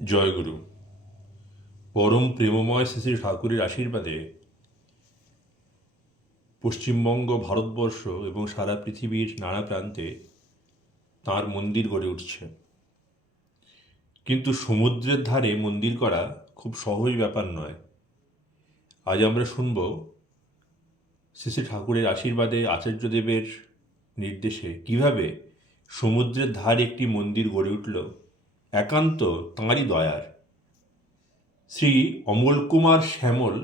জয়গুরু। পরম প্রেমময় শ্রী শ্রী ঠাকুরের আশীর্বাদে পশ্চিমবঙ্গ, ভারতবর্ষ এবং সারা পৃথিবীর নানা প্রান্তে তাঁর মন্দির গড়ে উঠছে। কিন্তু সমুদ্রের ধারে মন্দির করা খুব সহজ ব্যাপার নয়। আজ আমরা শুনব শ্রী শ্রী ঠাকুরের আশীর্বাদে, আচার্যদেবের নির্দেশে কিভাবে সমুদ্রের ধারে একটি মন্দির গড়ে উঠল একান্ত তাঁরই দয়ার। শ্রী অমল কুমার শ্যামল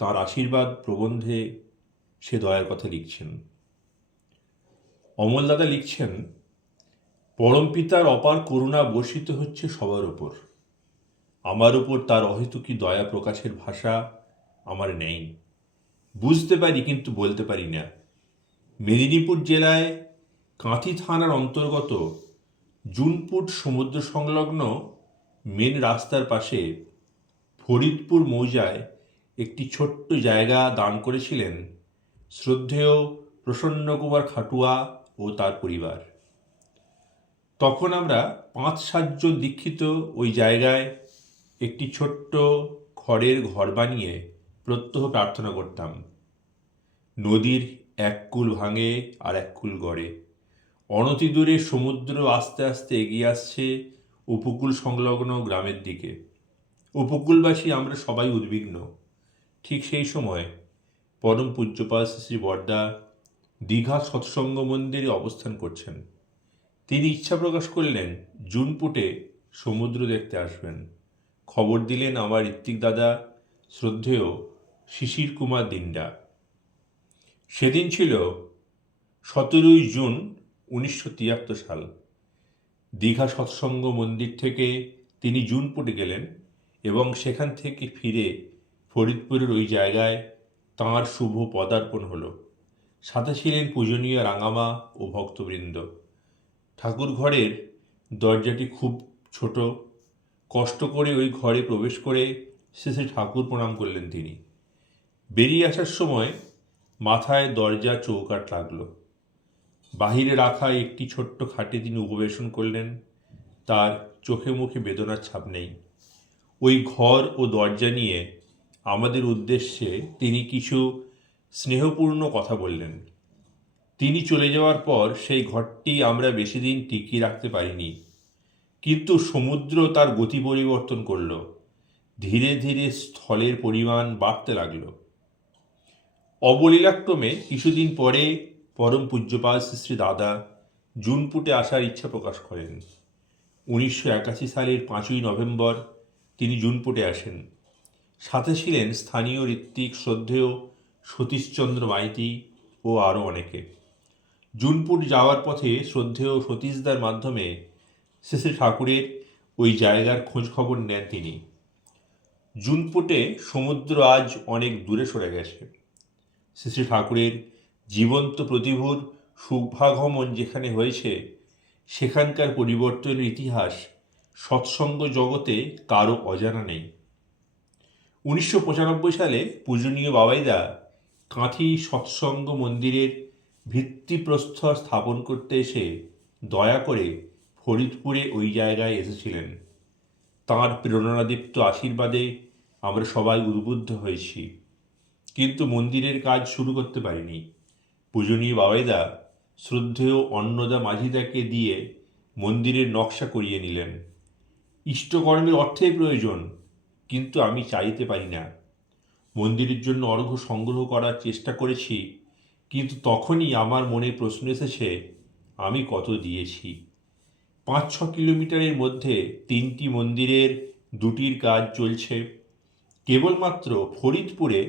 তাঁর আশীর্বাদ প্রবন্ধে সে দয়ার কথা লিখছেন। অমল দাদা লিখছেন, পরমপিতার অপার করুণা বর্ষিত হচ্ছে সবার ওপর। আমার ওপর তার অহেতুকী দয়া প্রকাশের ভাষা আমার নেই। বুঝতে পারি কিন্তু বলতে পারি না। মেদিনীপুর জেলায় কাঁথি থানার অন্তর্গত জুনপুট সমুদ্র সংলগ্ন মেন রাস্তার পাশে ফরিদপুর মৌজায় একটি ছোট্ট জায়গা দান করেছিলেন শ্রদ্ধেয় প্রসন্ন কুমার খাটুয়া ও তার পরিবার। তখন আমরা 5-7 জন দীক্ষিত ওই জায়গায় একটি ছোট্ট খড়ের ঘর বানিয়ে প্রত্যহ প্রার্থনা করতাম। নদীর এক কূল ভাঙে আর এক কূল গড়ে। অনতি দূরে সমুদ্র আস্তে আস্তে এগিয়ে আসছে উপকূল সংলগ্ন গ্রামের দিকে। উপকূলবাসী আমরা সবাই উদ্বিগ্ন। ঠিক সেই সময় পরম পূজ্যপাদ শ্রী বরদা দীঘা সৎসঙ্গ মন্দিরে অবস্থান করছেন। তিনি ইচ্ছা প্রকাশ করলেন জুনপুটে সমুদ্র দেখতে আসবেন। খবর দিলেন আমার ঋত্বিক দাদা শ্রদ্ধেয় শিশির কুমার দিন্ডা। সেদিন ছিল 17 জুন 1973 সাল। দীঘা সৎসঙ্গ মন্দির থেকে তিনি জুনপুটে গেলেন এবং সেখান থেকে ফিরে ফরিদপুরের ওই জায়গায় তাঁর শুভ পদার্পণ হলো। সাথে ছিলেন পূজনীয় রাঙামা ও ভক্তবৃন্দ। ঠাকুর ঘরের দরজাটি খুব ছোট। কষ্ট করে ওই ঘরে প্রবেশ করে শ্রী শ্রী ঠাকুর প্রণাম করলেন তিনি। বেরিয়ে আসার সময় মাথায় দরজা চৌকাঠ লাগলো। বাহিরে রাখা একটি ছোট্ট খাটে তিনি উপবেশন করলেন। তার চোখে মুখে বেদনার ছাপ নেই। ওই ঘর ও দরজা নিয়ে আমাদের উদ্দেশ্যে তিনি কিছু স্নেহপূর্ণ কথা বললেন। তিনি চলে যাওয়ার পর সেই ঘরটি আমরা বেশি দিন টিকিয়ে রাখতে পারিনি। কিন্তু সমুদ্র তার গতি পরিবর্তন করল। ধীরে ধীরে স্থলের পরিমাণ বাড়তে লাগলো। অবলীলাক্রমে কিছুদিন পরে পরম পূজ্যপাদ শ্রী দাদা জুনপুটে আসার ইচ্ছা প্রকাশ করেন। 1981 সালের 5ই নভেম্বর তিনি জুনপুটে আসেন। সাথে ছিলেন স্থানীয় ঋত্বিক শ্রদ্ধেয় সতীশচন্দ্র মাইতি ও আরও অনেকে। জুনপুট যাওয়ার পথে শ্রদ্ধেয় সতীশদার মাধ্যমে শ্রী শ্রী ঠাকুরের ওই জায়গার খোঁজ খবর নেন তিনি। জুনপুটে সমুদ্র আজ অনেক দূরে সরে গেছে। শ্রী শ্রী ঠাকুরের জীবন্ত প্রতিভুর শুভাগমন যেখানে হয়েছে সেখানকার পরিবর্তনের ইতিহাস সৎসঙ্গ জগতে কারো অজানা নেই। 1995 সালে পূজনীয় বাবাইদা কাঁথি সৎসঙ্গ মন্দিরের ভিত্তিপ্রস্তর স্থাপন করতে এসে দয়া করে ফরিদপুরে ওই জায়গায় এসেছিলেন। তাঁর প্রেরণাদীপ্ত আশীর্বাদে আমরা সবাই উদ্বুদ্ধ হয়েছি, কিন্তু মন্দিরের কাজ শুরু করতে পারিনি। পূজনীয় বাবাইদা শ্রদ্ধেয় অন্নদা মাঝিদাকে দিয়ে মন্দিরের নকশা করিয়ে নিলেন। ইষ্টকর্মের অর্থের প্রয়োজন, কিন্তু আমি চাইতে পারি না। মন্দিরের জন্য অর্ঘ্য সংগ্রহ করার চেষ্টা করেছি, কিন্তু তখনই আমার মনে প্রশ্ন এসেছে আমি কত দিয়েছি। 5-6 কিলোমিটারের মধ্যে 3টি মন্দিরের 2টির কাজ চলছে। কেবলমাত্র ফরিদপুরে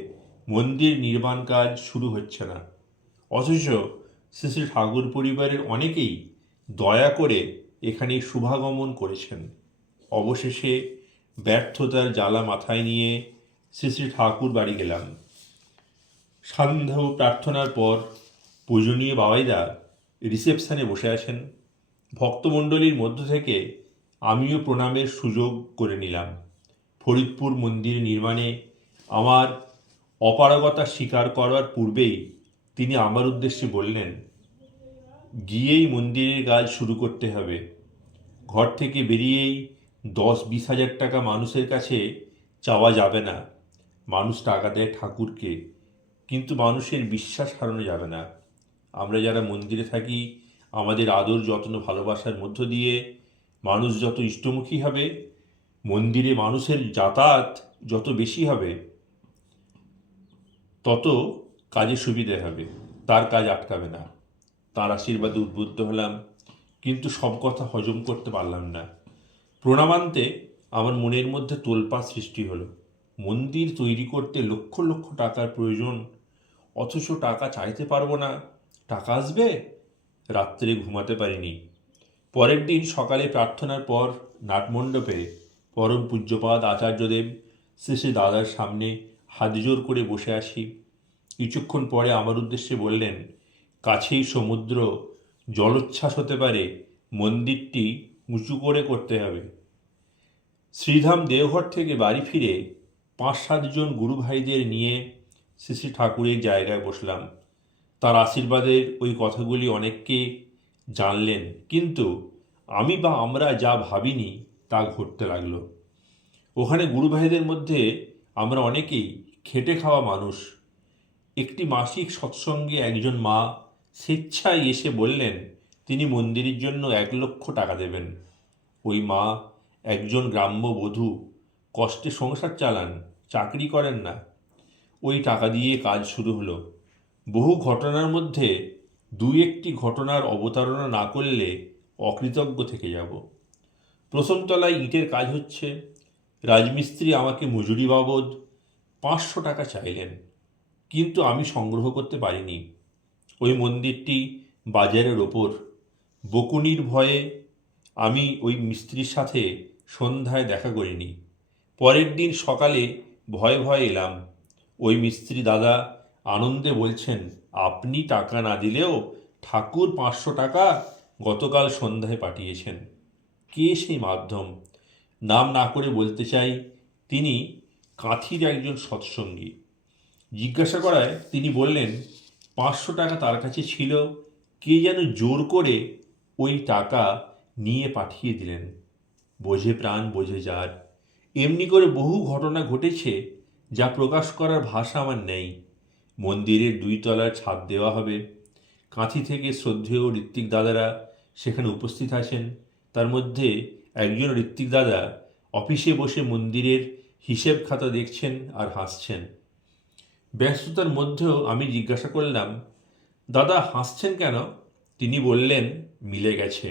মন্দির নির্মাণ কাজ শুরু হচ্ছে না। অথচ শ্রী শ্রী ঠাকুর পরিবারের অনেকেই দয়া করে এখানে শুভাগমন করেছেন। অবশেষে ব্যর্থতার জ্বালা মাথায় নিয়ে শ্রী শ্রী ঠাকুর বাড়ি গেলাম। সান্ধ্য প্রার্থনার পর পূজনীয় বাবাইদা রিসেপশনে বসে আছেন। ভক্তমণ্ডলীর মধ্য থেকে আমিও প্রণামের সুযোগ করে নিলাম। ফরিদপুর মন্দির নির্মাণে আমার অপারগতা স্বীকার করার পূর্বেই তিনি আমার উদ্দেশ্যে বললেন, গিয়েই মন্দিরের কাজ শুরু করতে হবে। ঘর থেকে বেরিয়েই 10-20 হাজার টাকা মানুষের কাছে চাওয়া যাবে না। মানুষ টাকা দেয় ঠাকুরকে, কিন্তু মানুষের বিশ্বাস হারানো যাবে না। আমরা যারা মন্দিরে থাকি, আমাদের আদর যত্ন ভালোবাসার মধ্য দিয়ে মানুষ যত ইষ্টমুখী হবে, মন্দিরে মানুষের যাতায়াত যত বেশি হবে, তত কাজে সুবিধে হবে, তার কাজ আটকাবে না। তার আশীর্বাদে উদ্বুদ্ধ হলাম, কিন্তু সব কথা হজম করতে পারলাম না। প্রণামান্তে আমার মনের মধ্যে তোলপাড় সৃষ্টি হলো। মন্দির তৈরি করতে লক্ষ লক্ষ টাকার প্রয়োজন, অথচ টাকা চাইতে পারবো না, টাকা আসবে? রাত্রে ঘুমাতে পারিনি। পরের দিন সকালে প্রার্থনার পর নাটমণ্ডপে পরম পূজ্যপাদ আচার্যদেব শ্রী শ্রী দাদার সামনে হাত জোর করে বসে আসি। কিছুক্ষণ পরে আমার উদ্দেশ্যে বললেন, কাছেই সমুদ্র, জলোচ্ছ্বাস হতে পারে, মন্দিরটি উঁচু করে করতে হবে। শ্রীধাম দেওঘর থেকে বাড়ি ফিরে 5-7 জন গুরু ভাইদের নিয়ে শ্রী শ্রী ঠাকুরের জায়গায় বসলাম। তার আশীর্বাদের ওই কথাগুলি অনেককে জানলেন, কিন্তু আমি বা আমরা যা ভাবিনি তা ঘটতে লাগলো। ওখানে গুরু ভাইদের মধ্যে আমরা অনেকেই খেটে খাওয়া মানুষ। একটি মাসিক সৎসঙ্গে একজন মা স্বেচ্ছায় এসে বললেন তিনি মন্দিরের জন্য 1 লক্ষ টাকা দেবেন। ওই মা একজন গ্রাম্য বধূ, কষ্টে সংসার চালান, চাকরি করেন না। ওই টাকা দিয়ে কাজ শুরু হলো। বহু ঘটনার মধ্যে 2-1টি ঘটনার অবতারণা না করলে অকৃতজ্ঞ থেকে যাব। প্রথম তলায় ইটের কাজ হচ্ছে। রাজমিস্ত্রি আমাকে মজুরি বাবদ 500 টাকা চাইলেন, কিন্তু আমি সংগ্রহ করতে পারিনি। ওই মন্দিরটি বাজারের ওপর। বকুনির ভয়ে আমি ওই মিস্ত্রির সাথে সন্ধ্যায় দেখা করিনি। পরের দিন সকালে ভয়ে ভয়ে এলাম। ওই মিস্ত্রি দাদা আনন্দে বলছেন, আপনি টাকা না দিলেও ঠাকুর 500 টাকা গতকাল সন্ধ্যায় পাঠিয়েছেন। কে সেই মাধ্যম? নাম না করে বলতে চাই, তিনি কাঁথির একজন সৎসঙ্গী। জিজ্ঞাসা করায় তিনি বললেন 500 টাকা তার কাছে ছিল, কে যেন জোর করে ওই টাকা নিয়ে পাঠিয়ে দিলেন। বোঝে প্রাণ বোঝে যার। এমনি করে বহু ঘটনা ঘটেছে যা প্রকাশ করার ভাষা আমার নেই। মন্দিরের 2 তলার ছাদ দেওয়া হবে। কাঁথি থেকে শ্রদ্ধেয় ঋত্বিক দাদারা সেখানে উপস্থিত আছেন। তার মধ্যে একজন ঋত্বিক দাদা অফিসে বসে মন্দিরের হিসেব খাতা দেখছেন আর হাসছেন। ব্যস্ততার মধ্যেও আমি জিজ্ঞাসা করলাম, দাদা হাসছেন কেন? তিনি বললেন, মিলে গেছে।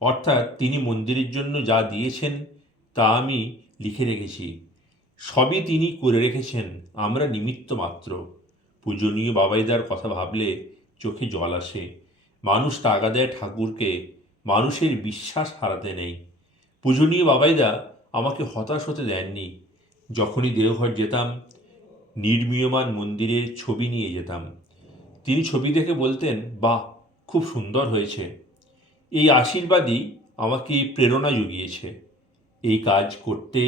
অর্থাৎ তিনি মন্দিরের জন্য যা দিয়েছেন তা আমি লিখে রেখেছি। সবই তিনি করে রেখেছেন, আমরা নিমিত্ত মাত্র। পূজনীয় বাবাইদার কথা ভাবলে চোখে জল আসে। মানুষ টাকা দেয় ঠাকুরকে, মানুষের বিশ্বাস হারাতে নেই। পূজনীয় বাবাইদা আমাকে হতাশ হতে দেননি। যখনই দেওঘর যেতাম, নির্মীয়মান মন্দিরের ছবি নিয়ে যেতাম। তিনি ছবি দেখে বলতেন, বাহ, খুব সুন্দর হয়েছে। এই আশীর্বাদই আমাকে প্রেরণা জুগিয়েছে। এই কাজ করতে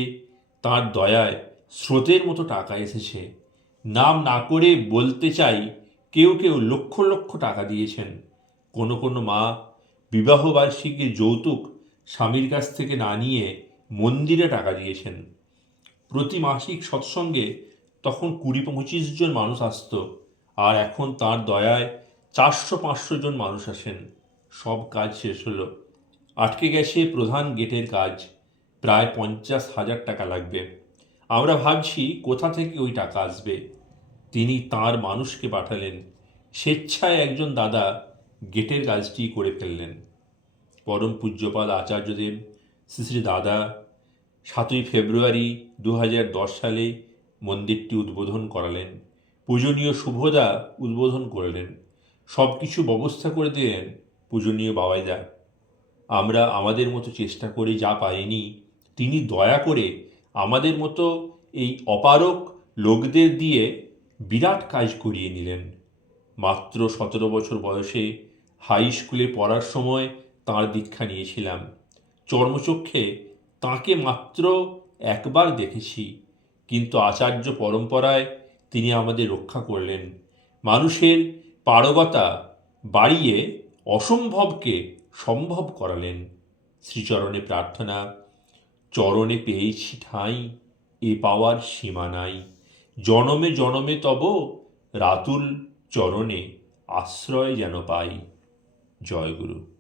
তাঁর দয়ায় স্রোতের মতো টাকা এসেছে। নাম না করে বলতে চাই, কেউ কেউ লক্ষ লক্ষ টাকা দিয়েছেন। কোনো কোনো মা বিবাহবার্ষিকীর যৌতুক স্বামীর কাছ থেকে না নিয়ে মন্দিরে টাকা দিয়েছেন। প্রতি মাসিক সৎসঙ্গে তখন 20-25 জন মানুষ আসত, আর এখন তাঁর দয়ায় 400-500 জন মানুষ আসেন। সব কাজ শেষ হলো। আটকে গেছে প্রধান গেটের কাজ, প্রায় 50,000 টাকা লাগবে। আমরা ভাবছি কোথা থেকে ওই টাকা আসবে। তিনি তাঁর মানুষকে পাঠালেন। স্বেচ্ছায় একজন দাদা গেটের কাজটি করে ফেললেন। পরম পূজ্যপাদ আচার্যদেব শ্রী শ্রী দাদা 7ই ফেব্রুয়ারি 2010 সালে মন্দিরটি উদ্বোধন করালেন। পূজনীয় শুভদা উদ্বোধন করলেন। সব কিছু ব্যবস্থা করে দিলেন পূজনীয় বাবাইদা। আমরা আমাদের মতো চেষ্টা করে যা পাইনি, তিনি দয়া করে আমাদের মতো এই অপারক লোকদের দিয়ে বিরাট কাজ করিয়ে নিলেন। মাত্র 17 বছর বয়সে হাই স্কুলে পড়ার সময় তাঁর দীক্ষা নিয়েছিলাম। চর্মচক্ষে তাঁকে মাত্র একবার দেখেছি, কিন্তু আচার্য পরম্পরায় তিনি আমাদের রক্ষা করলেন। মানুষের পারগতা বাড়িয়ে অসম্ভবকে সম্ভব করালেন। শ্রীচরণে প্রার্থনা, চরণে পেয়েছি ঠাঁই, এ পাওয়ার সীমা নাই। জনমে জনমে তব রাতুল চরণে আশ্রয় যেন পাই। জয় গুরু।